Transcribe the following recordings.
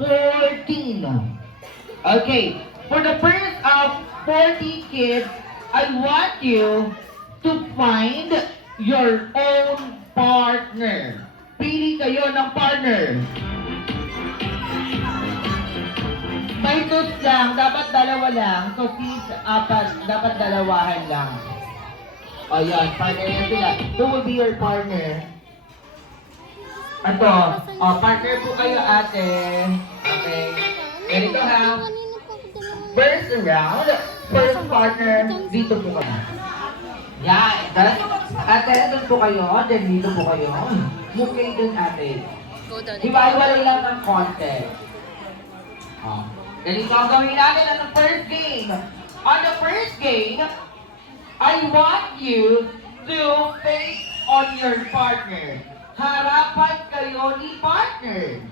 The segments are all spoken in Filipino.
14. Okay, for the first of 40 kids, I want you to find your own partner. Pili kayo ng partner. May twos lang, dapat dalawa lang. So, please, apat, dapat dalawahan lang. O, yan, partner yan sila. Who will be your partner? Ito, partner po kayo, ate. Okay. Ganito ha. First round, first partner, dito po kayo. Yan, ate, doon po kayo, then dito po kayo. Move kayo dun, ate. Iba-iwalay lang ng konti. Ganito ang gawin natin on the first game. On the first game, I want you to face on your partner. Harapan kayo ni partner.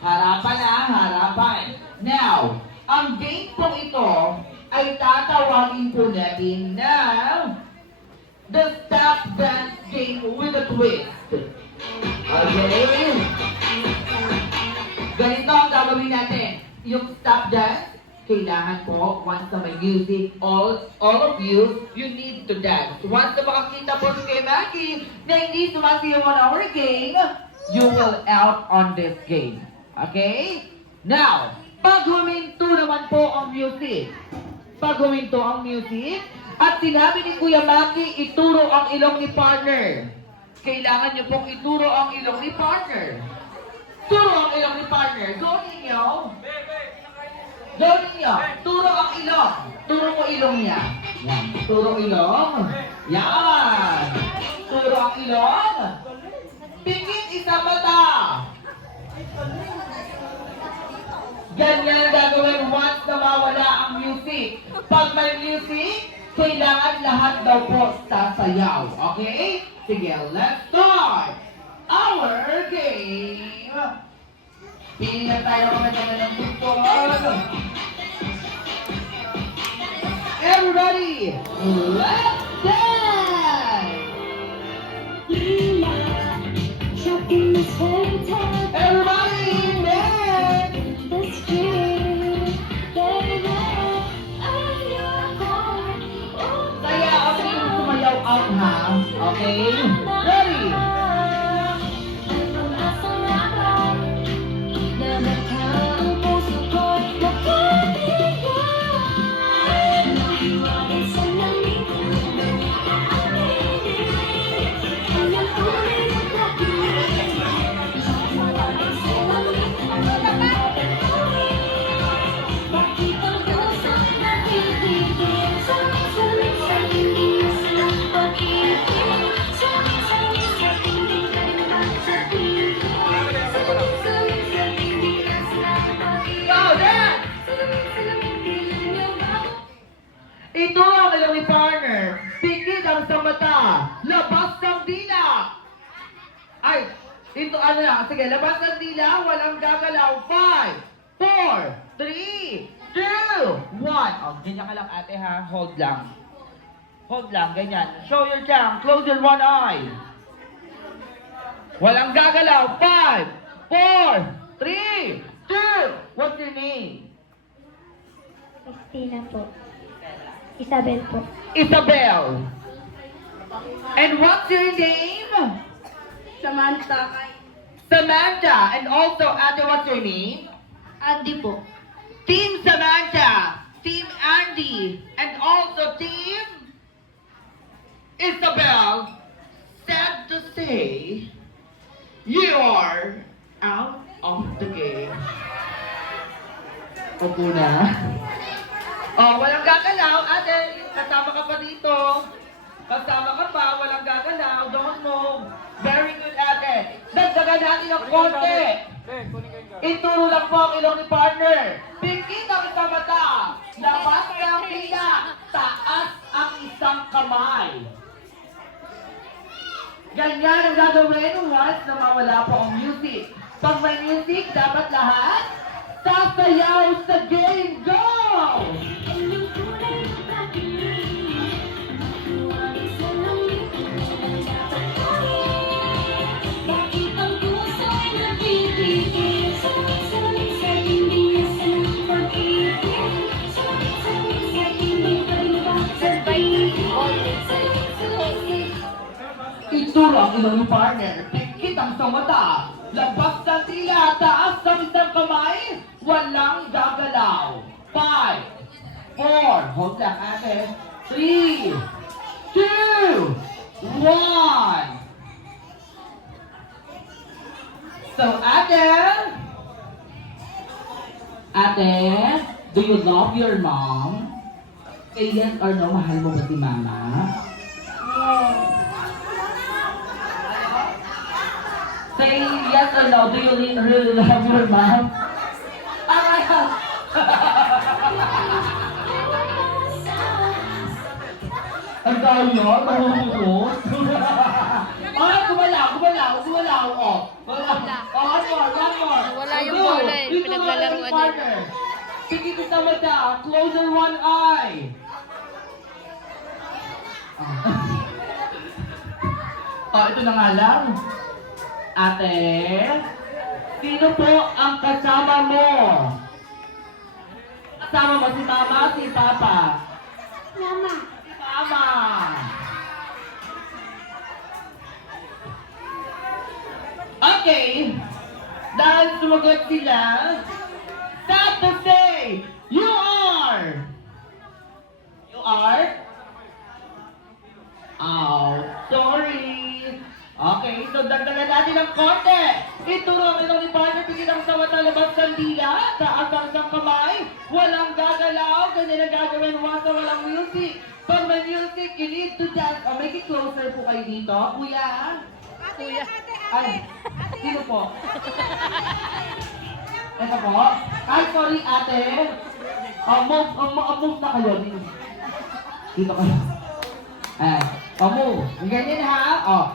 Harapan na, harapan. Now, ang game po ito ay tatawagin po natin na the stop dance game with a twist. Okay? Ganito ang gagawin natin. Yung stop dance, kailangan po, once na may music, all of you, you need to dance. Once na makakita po si kay Maggie na hindi sumasayaw on our game, you will out on this game. Okay? Now, pag huminto naman po ang music, at sinabi ni Kuya Maggie, ituro ang ilong ni partner. Kailangan niyo pong ituro ang ilong ni partner. Turo ang ilong ni partner. Go ninyo. Turo ang ilong. Turo mo ilong niya. Yan. Turo ilong. Yan. Turo ang ilong. Pikit isang mata. Ganyan gagawin once na mawala ang music. Pag may music, kailangan lahat daw po sasayaw. Okay? Sige, let's start our game. Pili na tayo mga ng tukod. Everybody, let's dance! Everybody, dance! Kaya ako yung sumayaw out ha. Okay? Ready? Ito ang alam ni partner. Pikit ang sa mata. Labas ng dila. Ay, ito ano lang. Sige, labas ng dila. Walang gagalaw. 5, 4, 3, 2, 1. Oh, ganyan ka lang ate ha. Hold lang. Hold lang, ganyan. Show your tongue. Close your one eye. Walang gagalaw. 5, 4, 3, 2. What's your name? Christina po. Isabel po. Isabel. And what's your name? Samantha. Samantha. And also, ate, what's your name? Andy po. Team Samantha. Team Andy. And also Team Isabel. Sad to say, you are out of the game. Opo na. Oh, walang gagalaw. Ate, kasama ka pa dito. Kasama ka pa, walang gagalaw. Don't move. Very good, ate. Dagdagan natin ng konti. Ituro lang po ang ilong ni partner. Pikit ang isang mata. Labas ng pila. Taas ang isang kamay. Ganyan ang gagawin once na mawala po ang music. Pag may music, dapat lahat sasayaw sa game. Go! ang ilong ni partner. Pikit ang sa mata. Labas ng tila, taas ng isang kamay. Walang gagalaw. 5, 4, hold lang ate. 3, 2, 1. So ate, do you love your mom? Say yes or no, mahal mo ba si mama? Say yes or no, do you really love your mom? Ang dami nyo, mahulot. Gumalaw, oh. One more. Nawala yung bola eh, Dito, pinaglalaruan dito, partner. Pikit sa mata, close your one eye. Ito na nga lang. Ate, sino po ang kasama mo? Kasama mo si mama, si papa? Mama. Si mama. Okay. Dahil sumagot sila, stop to say, you are. You are? Oh, sorry. Okay, so dagdagan natin ng konti. Ituro ang ilong ni partner, pigil ang sa mata, labas ng dila, taas ang isang kamay, walang gagalaw, ganyan ang gagawin, once na walang music. Pag may music, you need to dance. Oh, make it closer po kayo dito, kuya. Kuya. Ay, sino po? Ito po? Ay, sorry ate. Move na kayo. Dito kayo. Ay, move. Ganyan ha. Oh.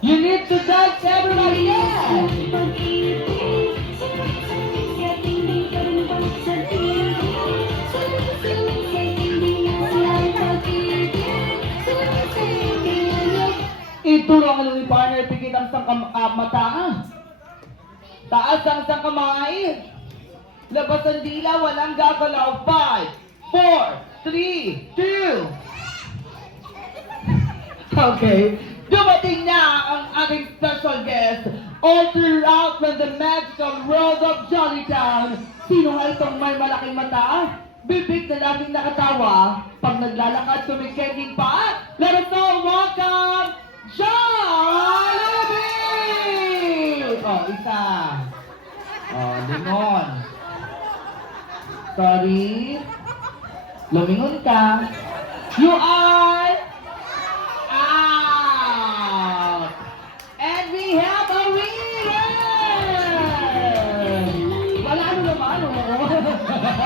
You need to dance, everybody. Yes! Ituro ang ilong ni partner, pikit ang mata. Taas ang isang kamay. Labas ang dila, walang gagalaw. 5, 4, 3, 2. Okay. Dumating na ang ating special guest all throughout from the magical world of Jollytown. Sino nga itong may malaking mata? Bibig na laging nakatawa. Pag naglalakad, tumikending pa. Let us all welcome Jollibee! Oh, isa. Oh, lingon. Sorry. Lumingon ka. You are